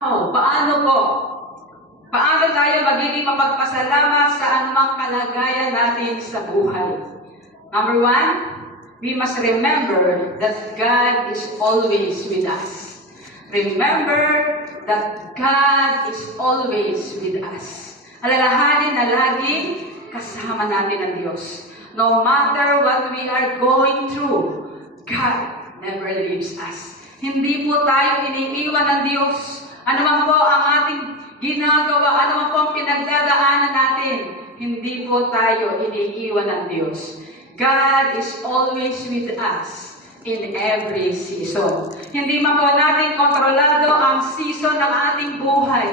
Paano po? Paano tayo magiging mapagpasalamat sa anumang kalagayan natin sa buhay? Number one, we must remember that God is always with us. Remember that God is always with us. Alalahanin na laging kasama natin ang Diyos. No matter what we are going through, God never leaves us. Hindi po tayo iniiwan ng Diyos. Ano man po ang ating ginagawa, ano man po ang pinagdadaanan natin, hindi po tayo iniiwan ng Diyos. God is always with us in every season. Hindi man po natin kontrolado ang season ng ating buhay.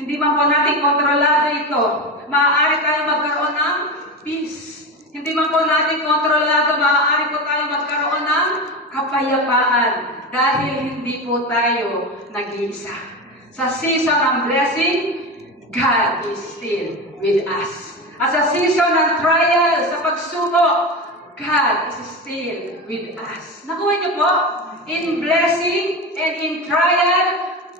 Hindi man po natin kontrolado ito. Maaari tayo magkaroon ng peace. Hindi man po natin kontrolado, maaari po tayo magkaroon ng kapayapaan dahil hindi po tayo nag-iisa. Sa season ng blessing, God is still with us. At sa season ng trial, sa pagsubok, God is still with us. Nakuha niyo po? In blessing and in trial,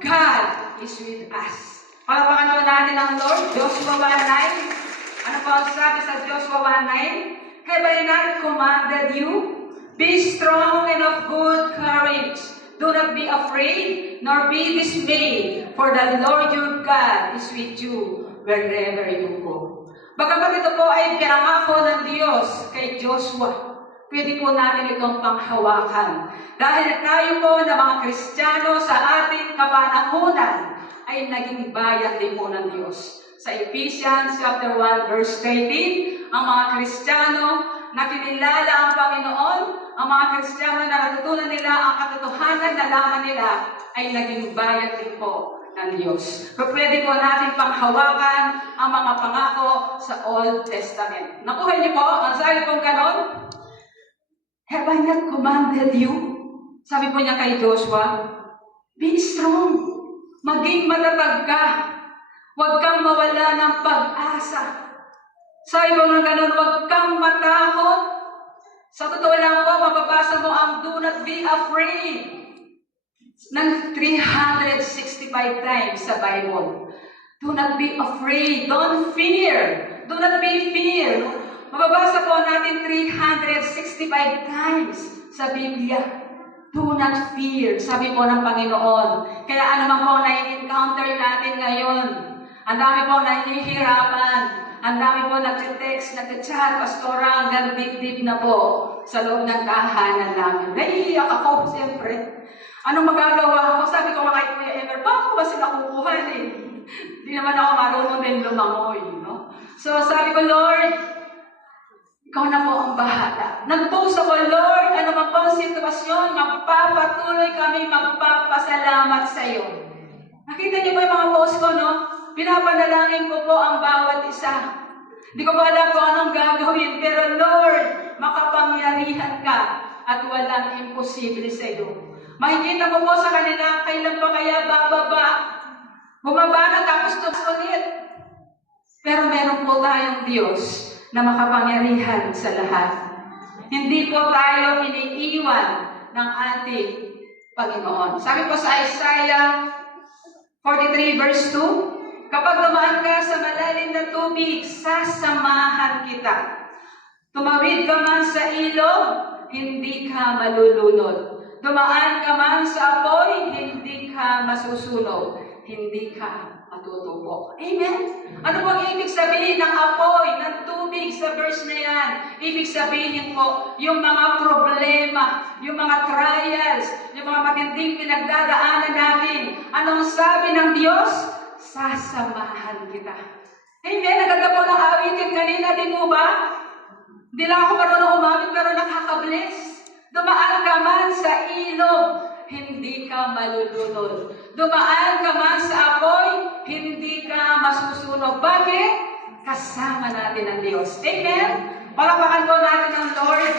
God is with us. Palapakan po natin ang Lord, Joshua 1:9. Ano po ang sabi sa Joshua 1:9? Have I not commanded you? Be strong and of good courage. Do not be afraid, nor be dismayed, for the Lord your God is with you wherever you go. Bagamat ito po ay pinangako ng Diyos kay Joshua, pwede po natin itong panghawakan. Dahil tayo po na mga Kristiyano sa ating kapanahunan ay naging bayan din po ng Diyos. Sa Ephesians chapter 1 verse 13, ang mga Kristiyano na kinilala ang Panginoon, ang mga Kristiyano na natutunan nila ang katotohanan na laman nila ay naging bayan din po ng Diyos. Pero pwede po natin panghawakan ang mga pangako sa Old Testament. Nakuha niyo po, ang sabi pong ganon, have I not commanded you? Sabi po niya kay Joshua, be strong, maging matatag ka, huwag kang mawala ng pag-asa. Sabi po ng ganon, huwag kang matakot. Sa totoo lang po, mababasa mo ang do not be afraid ng 365 times sa Bible. Do not be afraid. Don't fear. Do not be fear. Mababasa po natin 365 times sa Biblia. Do not fear. Sabi po ng Panginoon. Kaya ano man po na-encounter natin ngayon. Ang dami po nahihirapan. Ang dami po nag-text, nag-chat, pastora, hanggang dip-dip na po sa loob ng tahanan namin. Naiiyak ako, siyempre. Anong magagawa ko? Sabi ko kay Kuya Emer, bakit ba sila kukuhan eh? Hindi naman ako marunong din lumangoy, no? So sabi ko, Lord, ikaw na po ang bahala. Nag-post ako, Lord, ano man po ang sitwasyon, magpapatuloy kami magpapasalamat sa iyo. Nakita niyo po yung mga post ko, no? Pinapanalangin ko po ang bawat isa. Hindi ko ba alam kung anong gagawin, pero Lord, makapangyarihan ka at walang imposible sa iyo. Makikita ko po sa kanila, kailan pa kaya bababa? Bumaba na tapos ulit. Pero meron po tayong Diyos na makapangyarihan sa lahat. Hindi po tayo iniiwan ng ating Panginoon. Sabi po sa Isaiah 43 verse 2, kapag dumaan ka sa malalim na tubig, sasamahan kita. Tumawid ka man sa ilog, hindi ka malulunod. Dumaan ka man sa apoy, hindi ka masusunog. Hindi ka matutubok. Amen? Ano bang ibig sabihin ng apoy, ng tubig sa verse na yan? Ibig sabihin po, yung mga problema, yung mga trials, yung mga matinding pinagdadaanan natin. Anong sabi ng Diyos? Sasamahan kita. Amen? Naganda po ng awitin kanina, di mo ba? Hindi lang ako marunong umawit, pero nakaka-bless. Dumaan ka man sa ilog, hindi ka malulunod. Dumaan ka man sa apoy, hindi ka masusunog. Bakit? Kasama natin ang Diyos. Amen? Palakpakan po natin ang Lord.